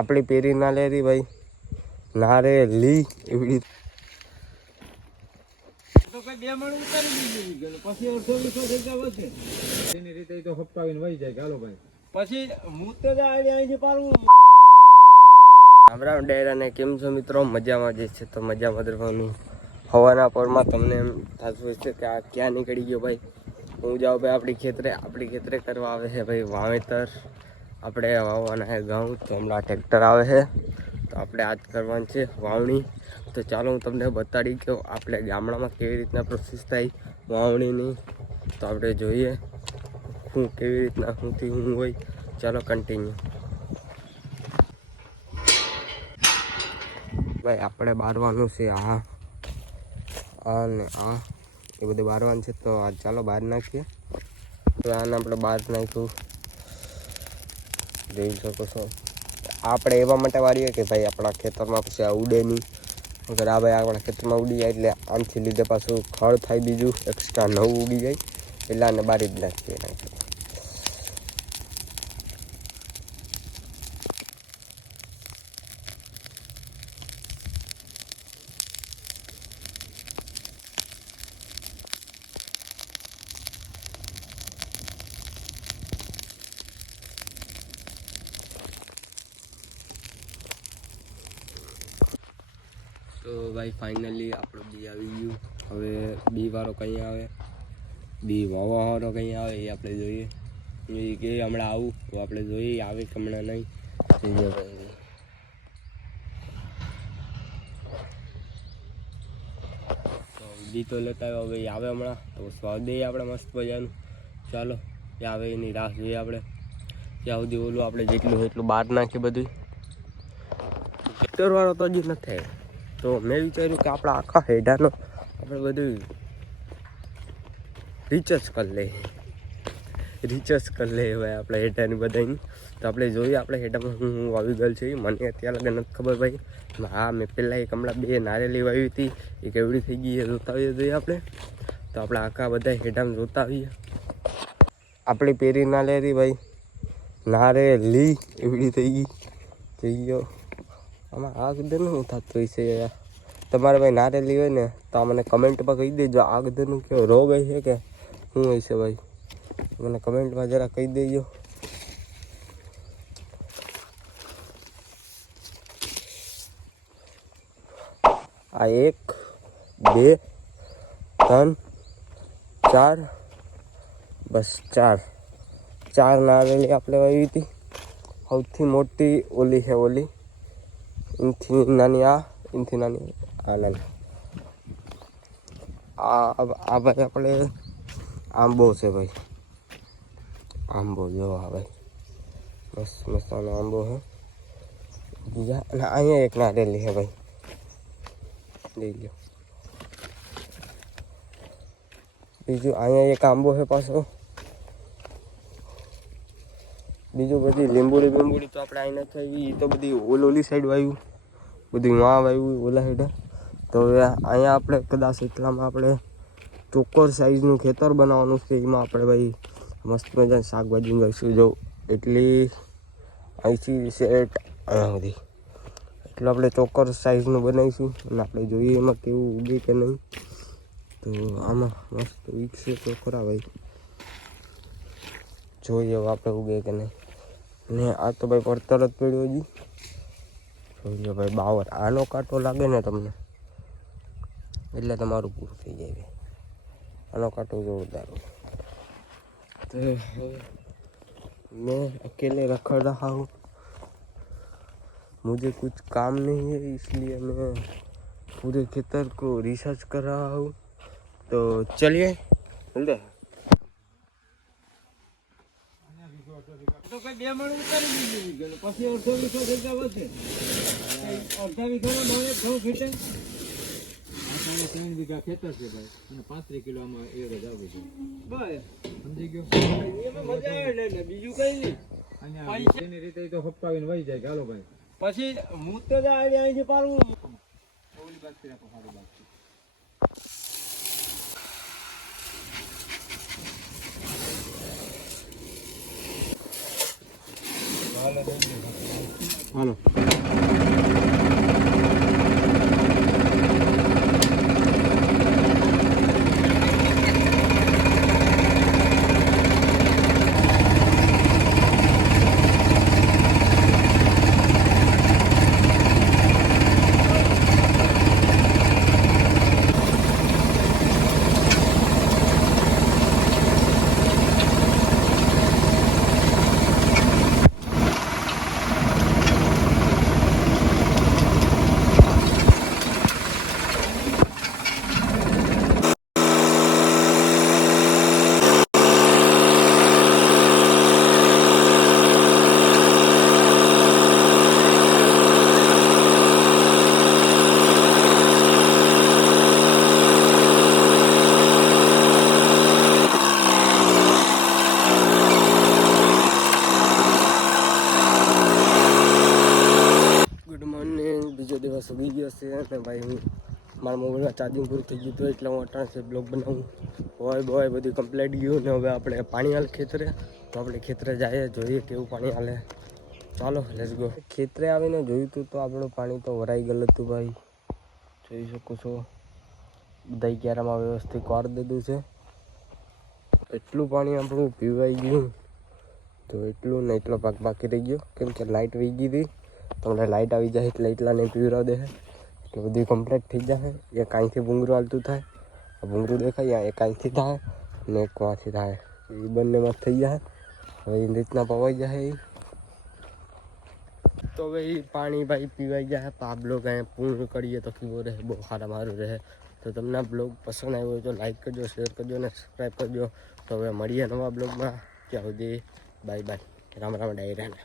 આપણી પેરી ના લે રી ભાઈ ના રે લી એવડી તો કઈ બે મણ ઉતારી દીધી પછી 18-20 વધે એની રીતે તો હપ્તાવીને વહી જાય ચાલો ભાઈ પછી હું તો અહીંથી પાડું રામ ડેરાને કેમ છો મિત્રો મજામાં જે છે તો મજામાં રહેવાનું હવાના પરમાં તમને એમ થતું હશે કે આ ક્યાં નીકળી ગયો ભાઈ હું જાઉં ભાઈ આપણી ખેતરે કરવા આવે છે ભાઈ વાવેતર આપણે વાવવાના છે ઘઉં તો હમણાં ટ્રેક્ટર આવે છે તો આપણે આજ કરવાનું છે વાવણી તો ચાલો હું તમને બતાડી કે આપણે ગામડામાં કેવી રીતના પ્રોસેસ થાય વાવણીની તો આપણે જોઈએ હું કેવી રીતના શુંથી હું હોય ચાલો કન્ટિન્યુ ભાઈ આપણે બારવાનું છે આ ને આ એ બધું બારવાનું છે તો આ ચાલો બહાર નાખીએ તો આને આપણે બહાર નાખ્યું જોઈ શકો છો આપણે એવા માટે વાળીએ કે ભાઈ આપણા ખેતરમાં પછી આ ઉડે નહીં અગર આ ભાઈ આપણા ખેતરમાં ઉડી જાય એટલે આમથી લીધે પાછું ખડ થાય બીજું એક્સ્ટ્રા નવું ઉગી જાય એટલે આને બારી જ નાખીએ તો ભાઈ ફાઇનલી આપણું બી આવી ગયું હવે બી વાળો કંઈ આવે બી વાળો કંઈ આવે એ આપણે જોઈએ એ કે હમણાં આવું તો આપણે જોઈએ આવે કે હમણાં નહીં જોઈએ ભાઈ તો બી તો લેતા આવ્યો હવે આવે હમણાં તો સ્વાદ દઈએ આપણે મસ્ત મજાનું ચાલો એ આવે એની રાહ જોઈએ આપણે ત્યાં સુધી ઓલું આપણે જેટલું એટલું બહાર નાખીએ બધું ટ્રેક્ટરવાળો તો હજી નથી આવ્યો તો મેં વિચાર્યું કે આપણા આખા હેડાનો આપણે બધું રિચાર્જ કરી લઈએ ભાઈ આપણે હેડાની બધાની તો આપણે જોઈએ આપણે હેડામાં હું વાવી ગયેલ છે મને અત્યારે લગે નથી ખબર ભાઈ હા મેં પહેલાં એક હમણાં 2 નારેલી વાવી હતી એ કેવડી થઈ ગઈ એ જોતા આવીએ જોઈએ આપણે તો આપણે આખા બધા હેડામાં જોતા આવીએ આપણી પેરી ના લે રી ભાઈ નારે લી એવડી થઈ ગયો આમાં આ ગધેરનું શું થતું હશે યાર તમારે ભાઈ નારેલી હોય ને તો મને કમેન્ટમાં કહી દેજો આ ગધેરનું કેવો રોગ હશે કે શું હશે ભાઈ મને કમેન્ટમાં જરા કહી દેજો આ 1 2 3 4 બસ 4 નારેલી આપણે વાવી હતી સૌથી મોટી ઓલી છે ઓલી इनथी नानी आ नानी आ भाई अपने आंबो से भाई आंबो जो हाँ भाई मस्त मस्तानो आंबो है बीजा अँ एक नारिયેલી है भाई देख लो बीजू अँ एक आंबो है पासो बीजू बधी લીંબુડી બીંબુડી તો આપણે અહીં નથી આવી એ તો બધી ઓલી સાઈડ વાવ્યું બધી વાં વાવ્યું ઓલા સાઈડે તો હવે અહીંયા આપણે કદાચ એટલામાં આપણે ચોક્કર સાઈઝનું ખેતર બનાવવાનું છે એમાં આપણે ભાઈ મસ્ત મજાની શાકભાજી લઈશું જો એટલી અહીંથી સેટ અહીંયા સુધી એટલે આપણે ચોક્કર સાઈઝનું બનાવીશું અને આપણે જોઈએ એમાં કેવું ઉગે કે નહીં તો આમાં મસ્ત વિકસે તો ખરા ભાઈ જોઈએ હવે આપણે ઉગે કે નહીં ને આ તો ભાઈ પડતર જ પડ્યો હજી જોઈ લો ભાઈ બાવર આનો કાંટો લાગે ને તમને એટલે તમારું પૂરું થઈ જાય ભાઈ આનો કાંટો જોરદાર तो मैं अकेले रखड़ रहा हूँ मुझे कुछ काम नहीं है इसलिए मैं पूरे खेतर को रिसर्च कर रहा हूँ तो चलिए मिलते हैं તો કઈ બે મણ ઉતારી દીધી પછી 18-20 વધે 18 વીઘામાં 9 ફીટે આ 3 વીઘા ખેતર છે ભાઈ અને 35 કિલોમાં એવરેજ આવે છે બસ સમજી ગયો એમાં મજા આવે ને બીજું કઈ નહીં અહીંયા એની રીતે તો હપ્તાવીને વહી જાય ચાલો ભાઈ પછી હું તો અહીંથી પાડું ઓલી બાદ રાખો સારી બાદ હાલો હાલો ગુડ મોર્નિંગ. બીજો દિવસ ઉગી ગયો છે અને ભાઈ હું મારા મોબાઈલમાં ચાર્જિંગ પૂરું થઈ ગયું હતું એટલે હું અટાણે બ્લોગ બનાવું. બોય બધું કમ્પ્લીટ ગયું ને હવે આપણે પાણી હાલ ખેતરે, તો આપણે ખેતરે જઈએ જોઈએ કેવું પાણી હાલે. ચાલો લેટ્સ ગો. ખેતરે આવીને જોયું હતું તો આપણું પાણી તો વરાઈ ગયેલું હતું ભાઈ, જોઈ શકો છો. બધા ક્યારામાં વ્યવસ્થિત કરી દીધું છે. એટલું પાણી આપણું પીવાઈ ગયું તો એટલું ને એટલો ભાગ બાકી રહી ગયો કેમ કે લાઇટ વહી ગઈ હતી. તમને લાઇટ આવી જાય એટલે એટલા નહીં પીવડાવ દે એટલે બધું કમ્પ્લીટ થઈ જાય. એક અહીંથી ભૂંગરું હાલતું થાય, આ ભૂંગરું દેખાય, એક અહીંથી થાય ને એક વાંથી થાય, એ બંનેમાં થઈ જાય. હવે એ રીતના પવાઈ જાય તો હવે એ પાણી ભાઈ પીવાઈ જાય. તો આ બ્લોગ અહીંયા પૂર્ણ કરીએ તો કેવો રહે, બહુ સારું રહે. તો તમને આ બ્લોગ પસંદ આવ્યો હોય તો લાઈક કરજો, શેર કરજો અને સબસ્ક્રાઈબ કરજો. તો હવે મળીએ નવા બ્લોગમાં. ત્યાં સુધી બાય બાય. રામ રામ ડાયરાને.